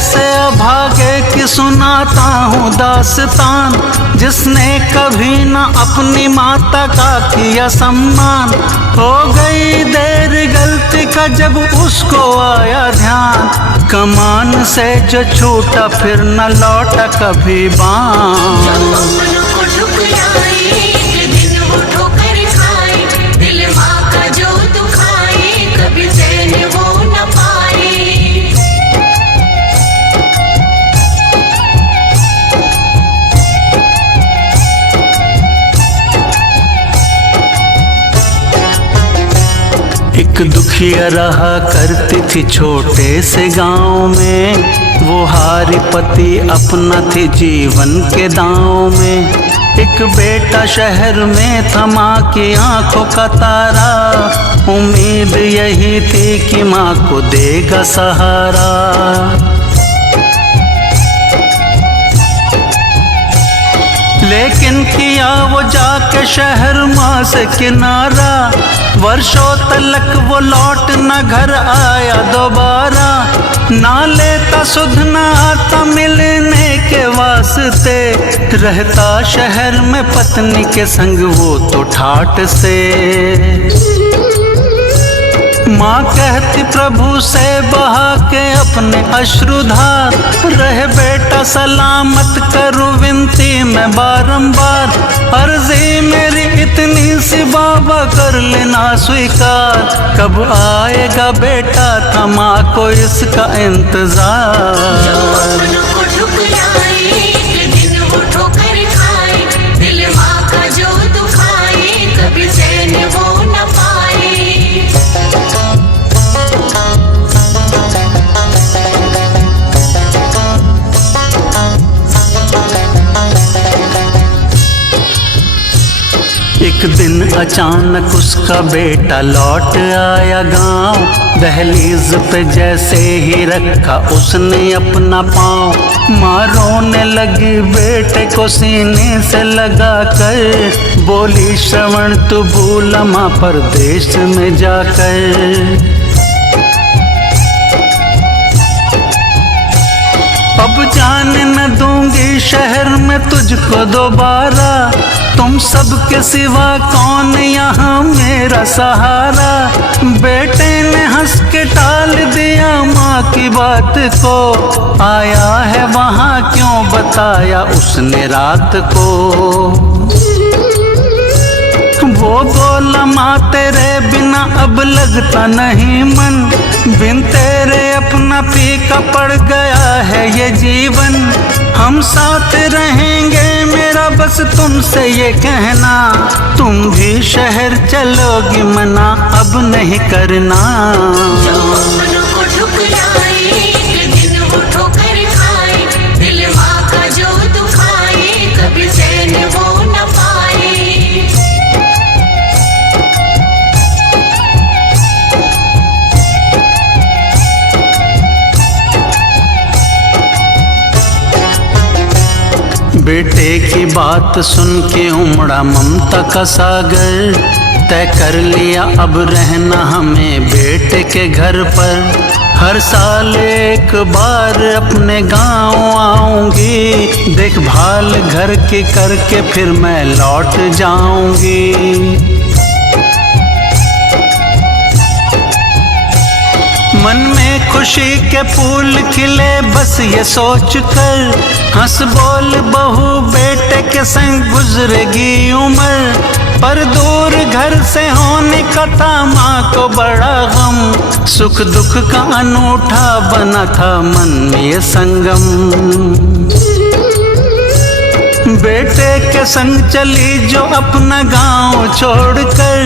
ऐसे अभागे की सुनाता हूँ दास्तान, जिसने कभी न अपनी माता का किया सम्मान। हो गई देर गलती का जब उसको आया ध्यान, कमान से जो छूटा फिर न लौटा कभी बाण। एक दुखिया रहा करती थी छोटे से गांव में, वो हारी पति अपना थी जीवन के दांव में। एक बेटा शहर में था माँ की आंखों का तारा, उम्मीद यही थी कि माँ को देगा सहारा। लेकिन किया वो जाके शहर माँ से किनारा, वर्षों तलक वो लौट न घर आया दोबारा। ना लेता सुध न आता मिलने के वास्ते, रहता शहर में पत्नी के संग वो तो ठाठ से। माँ कहती प्रभु से बहा के अपने अश्रुधार, रहे बेटा सलामत करूँ विनती मैं बारंबार। अर्जी मेरी इतनी सी बाबा कर लेना स्वीकार, कब आएगा बेटा था माँ को इसका इंतजार। एक दिन अचानक उसका बेटा लौट आया गांव, दहलीज पे जैसे ही रखा उसने अपना पाँव। माँ रोने लगी बेटे को सीने से लगा कर, बोली श्रवण तू भूला माँ परदेश में जाकर। अब जाने न दूंगी शहर में तुझको दोबारा, तुम सबके सिवा कौन यहाँ मेरा सहारा। बेटे ने हंस के टाल दिया माँ की बात को, आया है वहाँ क्यों बताया उसने रात को। वो बोला माँ तेरे बिना अब लगता नहीं मन, बिन तेरे अपना फीका पड़ गया है ये जीवन। हम साथ रहेंगे मेरा बस तुमसे ये कहना, तुम भी शहर चलोगी मना अब नहीं करना। बेटे की बात सुन के उमड़ा ममता का सागर, तय कर लिया अब रहना हमें बेटे के घर पर। हर साल एक बार अपने गांव आऊंगी, देखभाल घर की करके फिर मैं लौट जाऊंगी। मन में खुशी के फूल खिले बस ये सोच कर, हंस बोल बहू बेटे के संग गुजरेगी उम्र। पर दूर घर से होने का था माँ को बड़ा गम, सुख दुख का अनूठा बना था मन में ये संगम। बेटे के संग चली जो अपना गांव छोड़कर,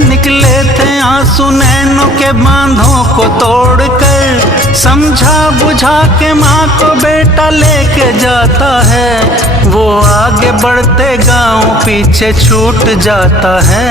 निकले थे आंसू नैनों के बांधों को तोड़कर। समझा बुझा के माँ को बेटा लेके जाता है, वो आगे बढ़ते गांव पीछे छूट जाता है।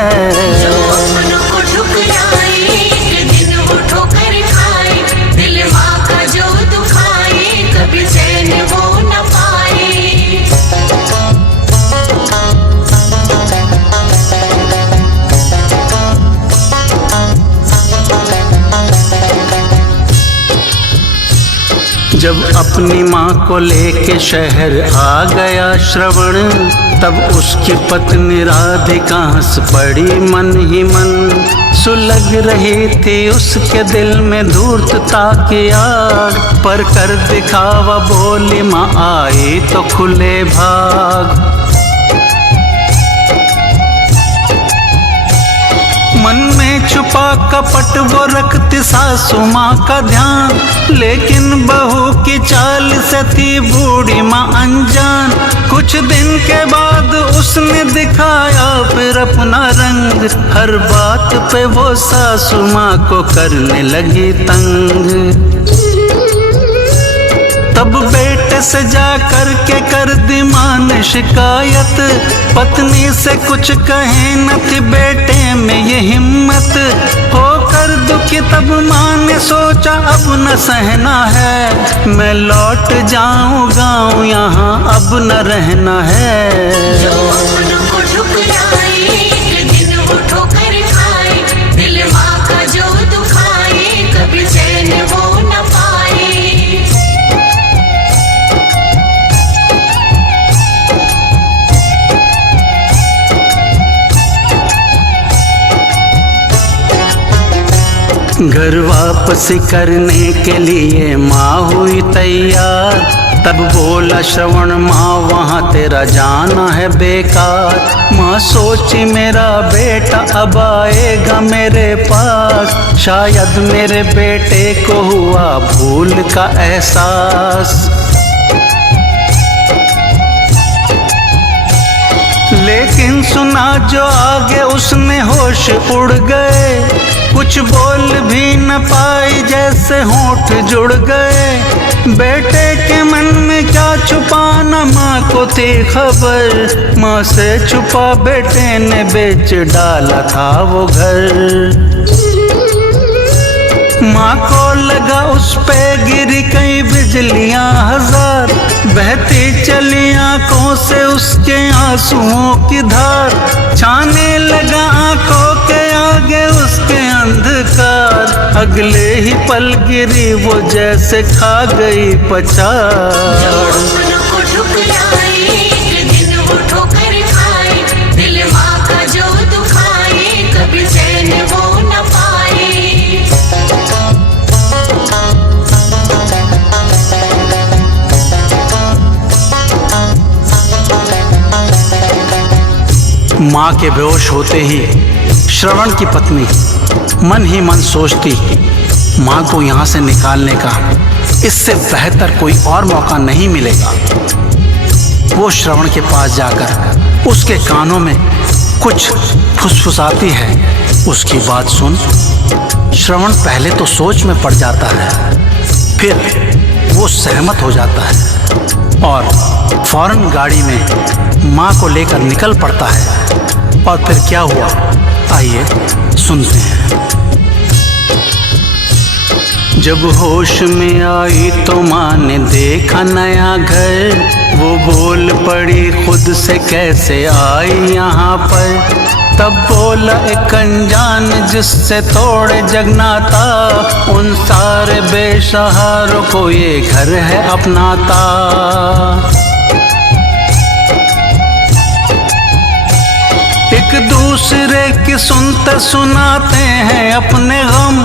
जब अपनी माँ को लेके शहर आ गया श्रवण, तब उसकी पत्नी राधिका हंस पड़ी मन ही मन। सुलग रही थी उसके दिल में धूर्तता की आग, पर कर दिखावा बोली माँ आई तो खुले भाग। मन में छुपा कपट वो रखती सासू माँ का ध्यान, लेकिन बहू की चाल से थी बूढ़ी माँ अनजान। कुछ दिन के बाद उसने दिखाया फिर अपना रंग, हर बात पे वो सासू माँ को करने लगी तंग। तब बेटे से जा कर के कर दी माँ ने शिकायत, पत्नी से कुछ कहे न थी बेटे में ये हिम्मत। होकर दुखी तब माँ ने सोचा अब न सहना है, मैं लौट जाऊं गाँव यहाँ अब न रहना है। जो अपनों को ठुकराए एक दिन वो ठोकर खाए, दिल माँ का जो दुखाए कभी चैन वो न पाए। घर वापस करने के लिए माँ हुई तैयार, तब बोला श्रवण माँ वहाँ तेरा जाना है बेकार। माँ सोची मेरा बेटा अब आएगा मेरे पास, शायद मेरे बेटे को हुआ भूल का एहसास। लेकिन सुना जो आगे उसने होश उड़ गए, कुछ बोल भी न पाई जैसे होंठ जुड़ गए। बेटे के मन में क्या छुपाना माँ को थी खबर, माँ से छुपा बेटे ने बेच डाला था वो घर। माँ को लगा उस पे गिरी कई बिजलियां हजार, बहती चली आंखों से उसके आंसुओं की धार। छाने लगा आंखों के आगे उसके अंधकार, अगले ही पल गिरी वो जैसे खा गई पछाड़। जो अपनों को ठुकराए एक दिन वो ठोकर खाए, दिल माँ का जो दुखाए कभी चैन वो न पाए। माँ के बेहोश होते ही श्रवण की पत्नी मन ही मन सोचती, माँ को यहाँ से निकालने का इससे बेहतर कोई और मौका नहीं मिलेगा। वो श्रवण के पास जाकर उसके कानों में कुछ फुसफुसाती है। उसकी बात सुन श्रवण पहले तो सोच में पड़ जाता है, फिर वो सहमत हो जाता है और फौरन गाड़ी में माँ को लेकर निकल पड़ता है। और फिर क्या हुआ आइए सुनते हैं। जब होश में आई तो माँ ने देखा नया घर, वो बोल पड़ी खुद से कैसे आई यहाँ पर। तब बोला एक अनजान जिससे थोड़े जगनाता, उन सारे बेसहारों को ये घर है अपनाता। एक दूसरे की सुनते सुनाते हैं अपने गम,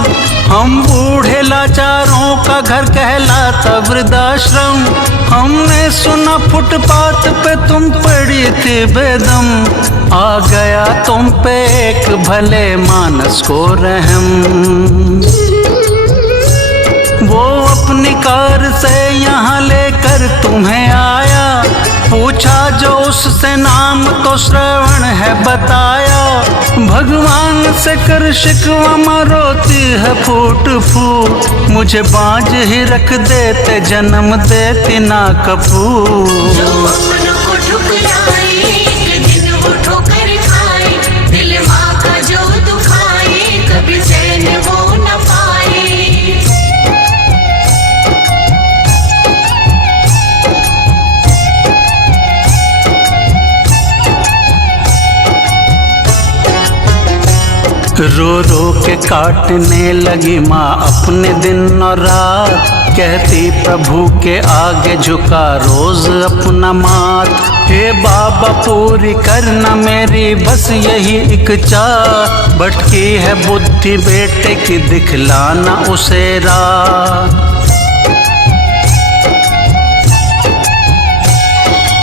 हम बूढ़े लाचारों का घर कहलाता वृद्धाश्रम। हमने सुना फुटपाथ पे तुम पड़ी थी बेदम, आ गया तुम पे एक भले मानस को रहम। वो अपनी कार से यहाँ लेकर तुम्हें आया, पूछा जो उससे नाम तो श्रवण है बताया। भगवान से कर शिकवा माँ रोती है फूट फूट, मुझे बांझ ही रख देते जन्म देती ना कपूर। जो अपनों को ठुकराए एक दिन वो ठोकर खाए, दिल माँ का जो दुखाए कभी चैन वो न पाए। रो रो के काटने लगी माँ अपने दिन और रात, कहती प्रभु के आगे झुका रोज अपना माथ। हे बाबा पूरी करना मेरी बस यही एक चाह, भटकी है बुद्धि बेटे की दिखलाना उसे राह।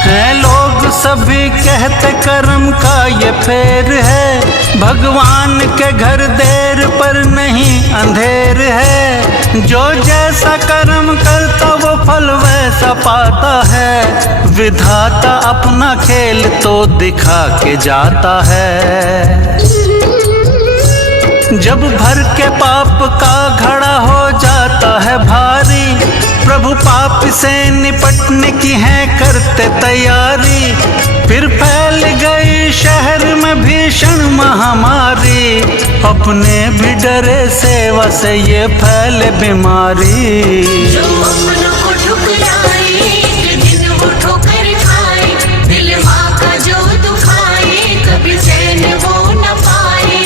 है लोग सभी कहते कर्म का ये फेर है, भगवान के घर देर पर नहीं अंधेर है। जो जैसा कर्म करता वो फल वैसा पाता है, विधाता अपना खेल तो दिखा के जाता है। जब भर के पाप का घड़ा हो जाता है भारी, प्रभु पाप से निपटने की है करते तैयारी। फिर फैल गई शहर में भीषण महामारी, अपने भी डरे सेवा से ये फैले बीमारी। जो अपनों को ठुकराए एक दिन वो ठोकर खाए, दिल माँ का जो दुखाए कभी चैन वो न पाए।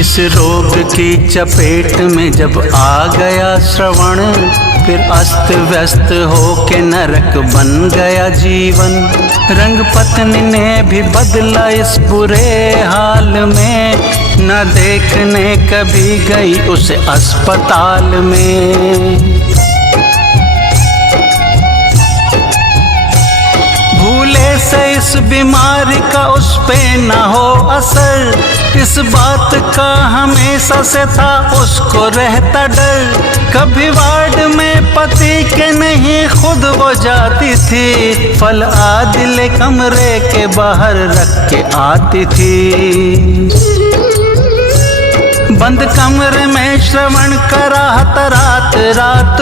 इस रोग की चपेट में जब आ गया श्रवण, फिर अस्त व्यस्त हो के नरक बन गया जीवन। रंग पत्नी ने भी बदला इस बुरे हाल में, न देखने कभी गई उसे अस्पताल में। भूले से इस बीमारी का उस पे न हो असर, इस बात का हमेशा से था उसको रहता डर। कभी वार्ड में पति के नहीं खुद वो जाती थी, फल आदिले कमरे के बाहर रख के आती थी। बंद कमरे में श्रवण कराता रात रात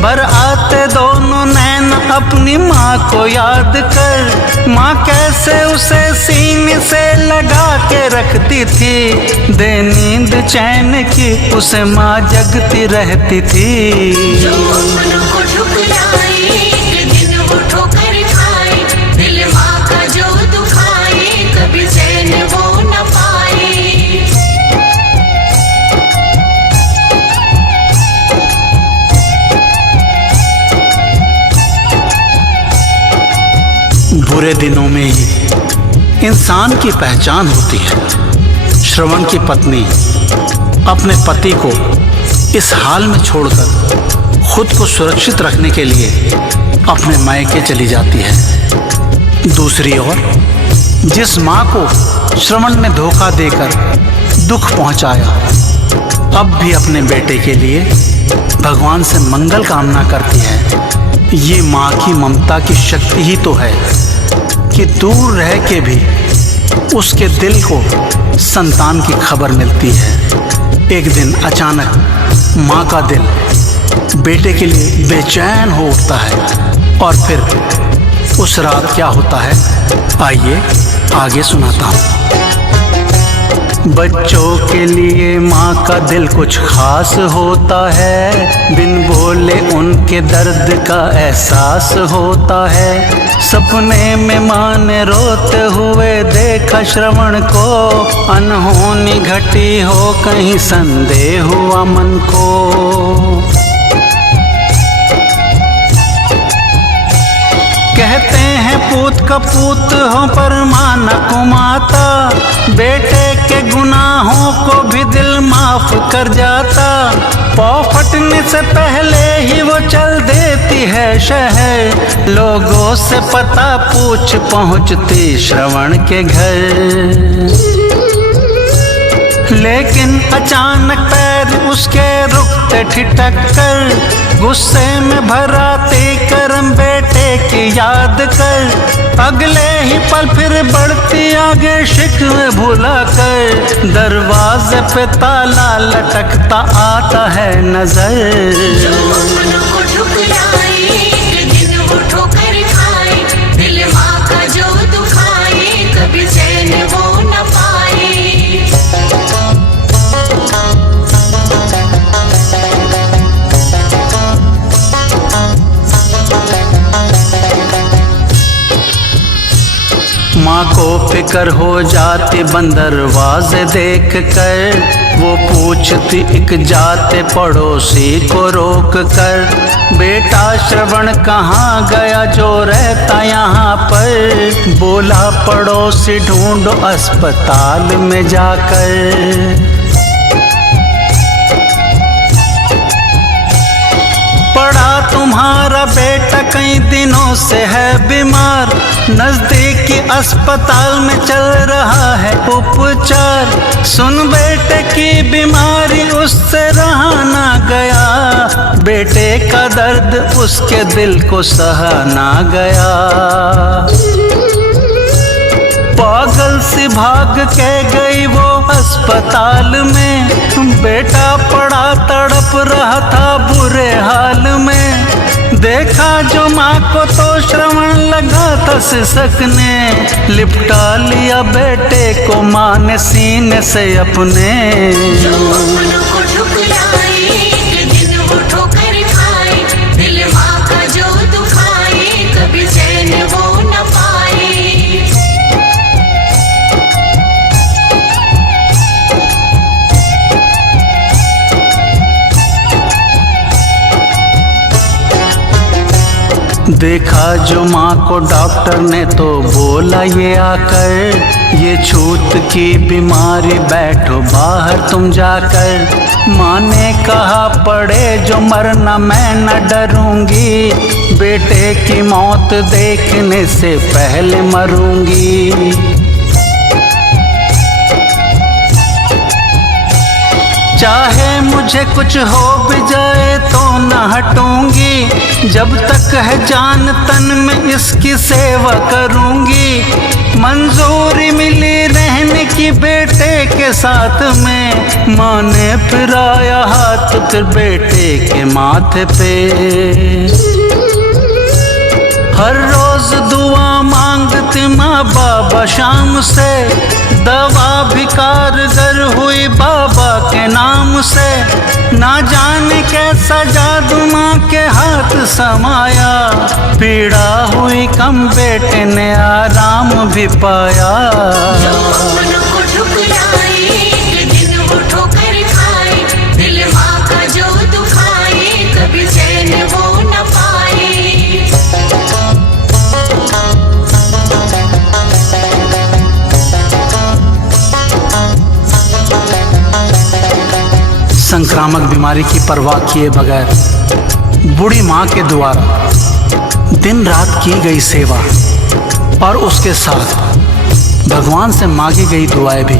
भर आते दोनों नैन अपनी माँ को याद कर। माँ कैसे उसे सीने से लगा के रखती थी, दे नींद चैन की उसे माँ जगती रहती थी। जो अपनों को ठुकराए एक दिन वो ठोकर खाए, दिल माँ का जो दुखाए कभी चैन वो न पाए। बुरे दिनों में ही इंसान की पहचान होती है। श्रवण की पत्नी अपने पति को इस हाल में छोड़कर खुद को सुरक्षित रखने के लिए अपने मायके चली जाती है। दूसरी ओर जिस माँ को श्रवण ने धोखा देकर दुख पहुंचाया, अब भी अपने बेटे के लिए भगवान से मंगल कामना करती है। ये माँ की ममता की शक्ति ही तो है कि दूर रह के भी उसके दिल को संतान की खबर मिलती है। एक दिन अचानक माँ का दिल बेटे के लिए बेचैन हो उठता है और फिर उस रात क्या होता है, आइए आगे सुनाता हूँ। बच्चों के लिए माँ का दिल कुछ खास होता है, बिन बोले उनके दर्द का एहसास होता है। सपने में माँ ने रोते हुए देखा श्रवण को, अनहोनी घटी हो कहीं संदेह हुआ मन को। कहते हैं पूत का पूत हो पर माँ न कुमाता, बेटे के गुनाहों को भी दिल माफ कर जाता। पाँव फटने से पहले ही वो चल देती है शहर, लोगों से पता पूछ पहुँचती श्रवण के घर। लेकिन अचानक पैर उसके रुकते ठिठक कर, गुस्से में भराती करम बेटे की याद कर। अगले ही पल फिर बढ़ती आगे शिकवे भुला कर, दरवाजे पे ताला लटकता आता है नजर। जो अपनों को ठुकराए एक दिन वो ठोकर खाए, दिल माँ का जो दुखाए कभी चैन वो न पाए। फिकर हो जाती बंदरवाज़े देख कर, वो पूछती एक जाते पड़ोसी को रोक कर, बेटा श्रवण कहाँ गया जो रहता यहाँ पर। बोला पड़ोसी ढूंढो अस्पताल में जाकर। पड़ा तुम्हारा बेटा कई दिनों से है बीमार, नजदीकी अस्पताल में चल रहा है उपचार। सुन बेटे की बीमारी उससे रहा ना गया, बेटे का दर्द उसके दिल को सहा ना गया। पागल सी भाग के गई वो अस्पताल में, बेटा पड़ा तड़प रहा था बुरे हाल में। देखा जो माँ को तो श्रवण लगा था सिसकने, लिपटा लिया बेटे को माँ ने सीने से अपने। जो मन को ठुकराए एक दिन वो ठोकर खाए, दिल माँ का जो दुखाए कभी चैन वो न पाए। देखा जो माँ को डॉक्टर ने तो बोला ये आकर, ये छूत की बीमारी बैठो बाहर तुम जाकर। माँ ने कहा पड़े जो मरना मैं न डरूंगी, बेटे की मौत देखने से पहले मरूंगी। चाहे मुझे कुछ हो भी जाए तो न हटूंगी, जब तक है जान तन में इसकी सेवा करूंगी। मंजूरी मिली रहने की बेटे के साथ में, माँ ने फिराया हाथ फिर बेटे के माथे पे। हर रोज दुआ मांगती माँ बाबा शाम से, दवा भी कारगर हुई बाबा के नाम से। ना जाने कैसा जादू माँ के हाथ समाया, पीड़ा हुई कम बेटे ने आराम भी पाया। जो मन को ठुकराए एक दिन वो ठोकर खाए, दिल माँ का जो दुखाए कभी चैन वो न पाए। संक्रामक बीमारी की परवाह किए बगैर बूढ़ी माँ के द्वारा दिन रात की गई सेवा और उसके साथ भगवान से मांगी गई दुआएं भी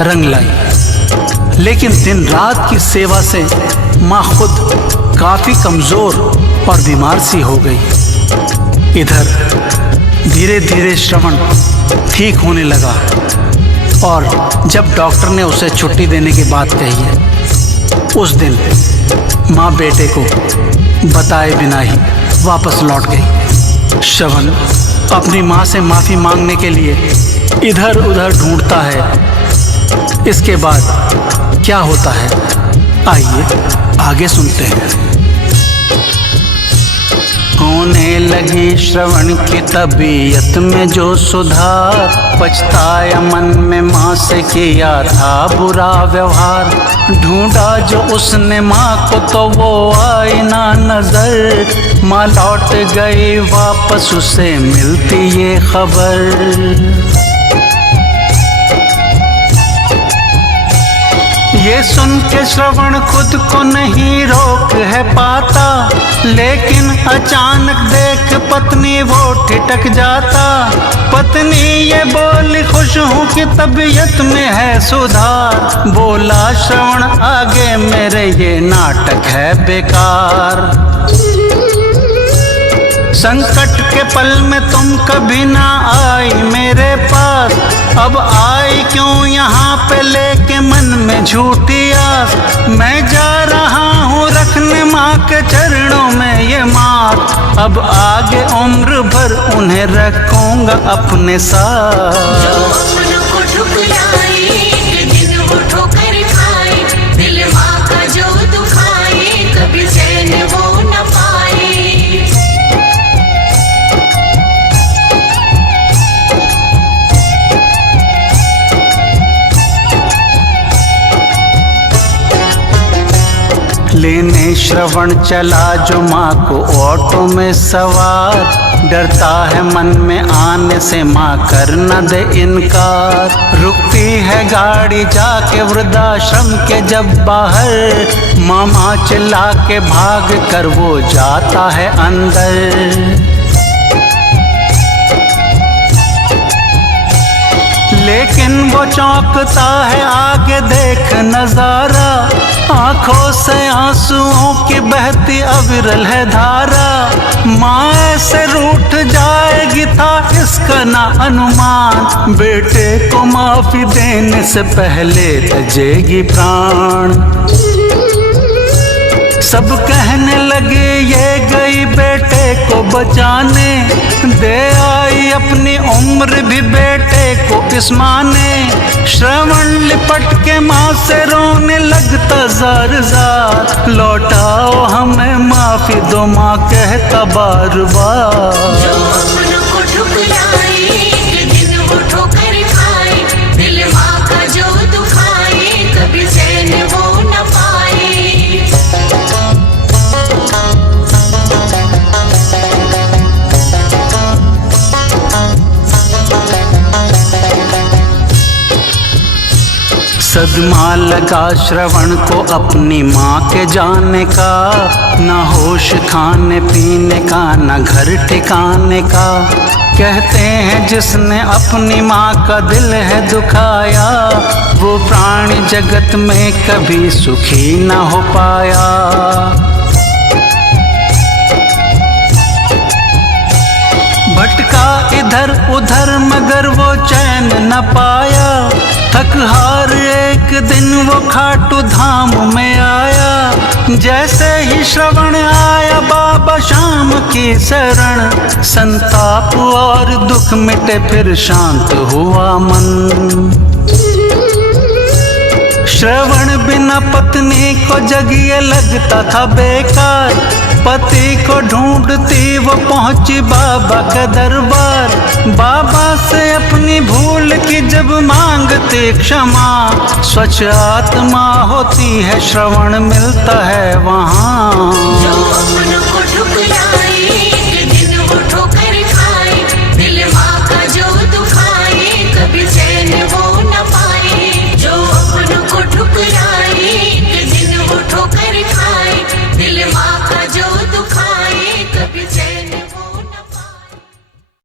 रंग लाई। लेकिन दिन रात की सेवा से माँ खुद काफी कमजोर और बीमार सी हो गई। इधर धीरे धीरे श्रवण ठीक होने लगा और जब डॉक्टर ने उसे छुट्टी देने की बात कही है, उस दिन माँ बेटे को बताए बिना ही वापस लौट गई। श्रवण अपनी माँ से माफ़ी मांगने के लिए इधर उधर ढूंढता है। इसके बाद क्या होता है, आइए आगे सुनते हैं। होने लगी श्रवण की तबीयत में जो सुधार, पछताया मन में माँ से किया था बुरा व्यवहार। ढूंढा जो उसने माँ को तो वो आई ना नजर, माँ लौट गई वापस उसे मिलती ये खबर। ये सुन के श्रवण खुद को नहीं रोक है पाता, लेकिन अचानक देख पत्नी वो ठिठक जाता। पत्नी ये बोली खुश हूँ कि तबीयत में है सुधार। बोला श्रवण आगे मेरे ये नाटक है बेकार। संकट के पल में तुम कभी ना आई मेरे पास, अब आई क्यों यहाँ पे लेके मन में झूठी आस। मैं जा रहा हूँ रखने माँ के चरणों में ये मात, अब आगे उम्र भर उन्हें रखूंगा अपने साथ। जो मन को ठुकराए एक दिन वो ठोकर खाए, दिल माँ का जो दुखाए कभी चैन वो न पाए। श्रवण चला जो माँ को ऑटो में सवार। डरता है मन में आने से माँ कर न दे इनकार। रुकती है गाड़ी जाके वृद्धाश्रम के जब बाहर, मामा चिल्ला के भाग कर वो जाता है अंदर। लेकिन वो चौंकता है आगे देख नजारा, आंखों से आंसुओं की बहती अविरल है धारा। माँ ऐसे रूठ जाएगी था इसका ना अनुमान, बेटे को माफी देने से पहले तजेगी प्राण। सब कहने लगे ये गई बेटे को बचाने, दे आई अपनी उम्र भी बेटे को इस माँ ने। श्रवण लिपट के माँ से रोने लगता जार जार, लौटाओ हमें माफी दो माँ कहता बार बार। जो अपनों को ठुकराए एक दिन वो ठोकर खाए, दिल माँ का जो दुखाए कभी चैन वो न पाए। सदमा लगा श्रवण को अपनी माँ के जाने का, न होश खाने पीने का न घर ठिकाने का। कहते हैं जिसने अपनी माँ का दिल है दुखाया, वो प्राणी जगत में कभी सुखी न हो पाया। भटका इधर उधर मगर वो चैन न पाया, थक हार एक दिन वो खाटू धाम में आया। जैसे ही श्रवण आया बाबा श्याम की शरण, संताप और दुख मिटे फिर शांत हुआ मन। श्रवण बिना पत्नी को जग ये लगता था बेकार, पति को ढूंढती वो पहुंची बाबा का दरबार। बाबा से अपनी भूल की जब मांगती क्षमा, स्वच्छ आत्मा होती है श्रवण मिलता है वहाँ। जो अपनों को